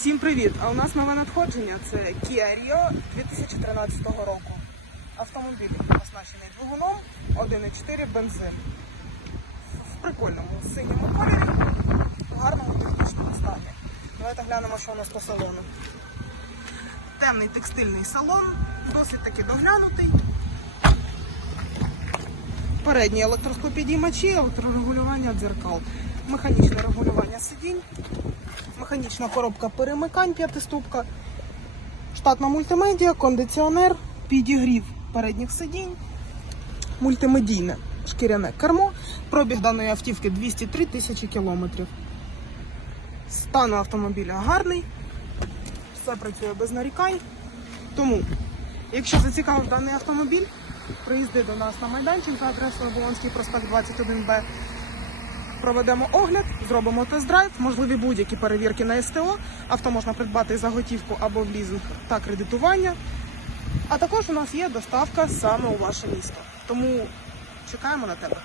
Всім привіт! А у нас нове надходження. Це Kia Rio 2013 року. Автомобіль оснащений двигуном 1.4 бензин. В прикольному синьому кольорі, в гарному технічному стані. Давайте глянемо, що у нас по салону. Темний текстильний салон, досить таки доглянутий. Передні електроскопідіймачі, електрорегулювання дзеркал, механічне регулювання сидінь, механічна коробка перемикань п'ятиступка, штатна мультимедіа, кондиціонер, підігрів передніх сидінь, мультимедійне шкіряне кермо. Пробіг даної автівки 203 тисячі кілометрів. Стан автомобіля гарний, все працює без нарікань. Тому, якщо зацікавив даний автомобіль, приїзди до нас на майданчик за адресою Оболонський проспект 21Б. Проведемо огляд, зробимо тест-драйв, можливі будь-які перевірки на СТО. Авто можна придбати за готівку або в лізинг та кредитування. А також у нас є доставка саме у ваше місто. Тому чекаємо на тебе.